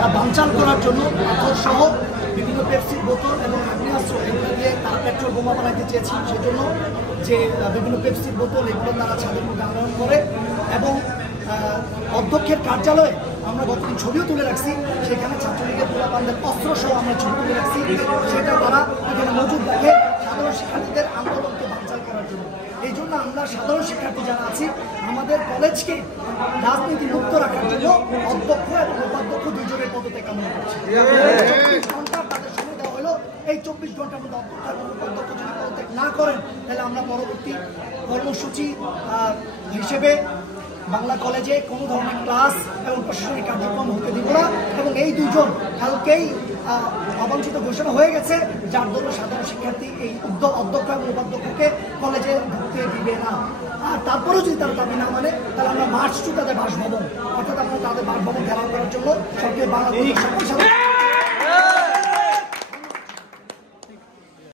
তারা বানচাল করার জন্য পাথর সহ বিভিন্ন পেপসির বোতল এবং আগ্নেয়াস্ত্র এগুলো দিয়ে তারা পেট্রোল বোমা বানাইতে চেয়েছিল। সেজন্য যে বিভিন্ন পেপসির বোতল এগুলো তারা ছাদের মধ্যে আনয়ন করে এবং অধ্যক্ষের কার্যালয়ে আমরা গতদিন ছবিও তুলে রাখছি, সেখানে ছাত্রলীগের পোলাপানদের অস্ত্র সহ আমরা ছবি তুলে রাখছি। সেটা তারা এখানে মজুদ রাখে সাধারণ শিক্ষার্থীদের আন্দোলনকে বানচাল করার জন্য। এই জন্য আমরা সাধারণ শিক্ষার্থী যারা আছি আমাদের কলেজকে রাজনীতি মুক্ত রাখার জন্য অধ্যক্ষ এবং উপাধ্যক্ষ দুজনের পদত্যাগ কামনা করছি। 24 ঘন্টা তাদের সময় দেওয়া হলো, এই 24 ঘন্টার মধ্যে অধ্যক্ষ এবং উপাধ্যক্ষ যদি পদত্যাগ না করেন তাহলে আমরা পরবর্তী কর্মসূচি হিসেবে বাংলা কলেজে কোনো ধরনের ক্লাস এবং প্রশাসনিক কার্যক্রম হতে দিব না। এবং এই দুজন কালকেই অবাঞ্ছিত ঘোষণা হয়ে গেছে, যার জন্য সাধারণ শিক্ষার্থী এই অধ্যক্ষ এবং উপাধ্যক্ষকে কলেজে ঢুকতে দিবে না। আর তারপরেও যদি তারা দাবি না মানে তাহলে আমরা মার্চ টু তাদের বাসভবন, অর্থাৎ আমরা তাদের বাসভবন ঘেরাও করার জন্য সরকারি বাংলা